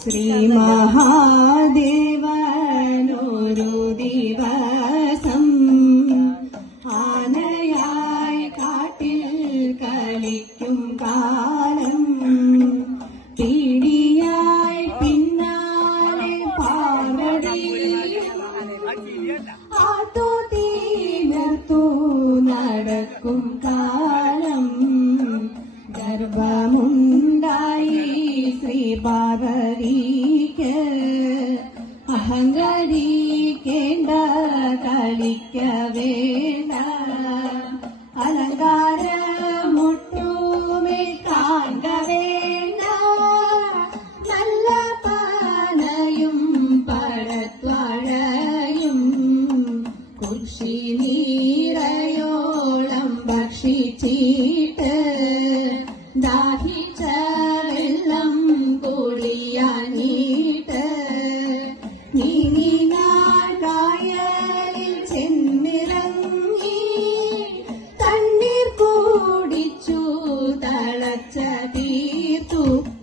ശ്രീ മഹാദേവനോരു ദിവസം ആനയായി കാട്ടിൽ കളിക്കും കാലം പിടിയായി പിന്നാലെ പാർവതി ആത്തോ തീനത്തു നടക്കും കാലം പാർവതിക്ക് അഹങ്കരിക്കേണ്ട കളിക്ക വേണ്ട. അലങ്കാര മുട്ടുമേ കാണ്ട വേണ്ട. നല്ല പാനയും പഴത്വാഴയും കുർശി നീരയോളം ഭക്ഷിച്ചിട്ട് ദാഹിച്ച jadi itu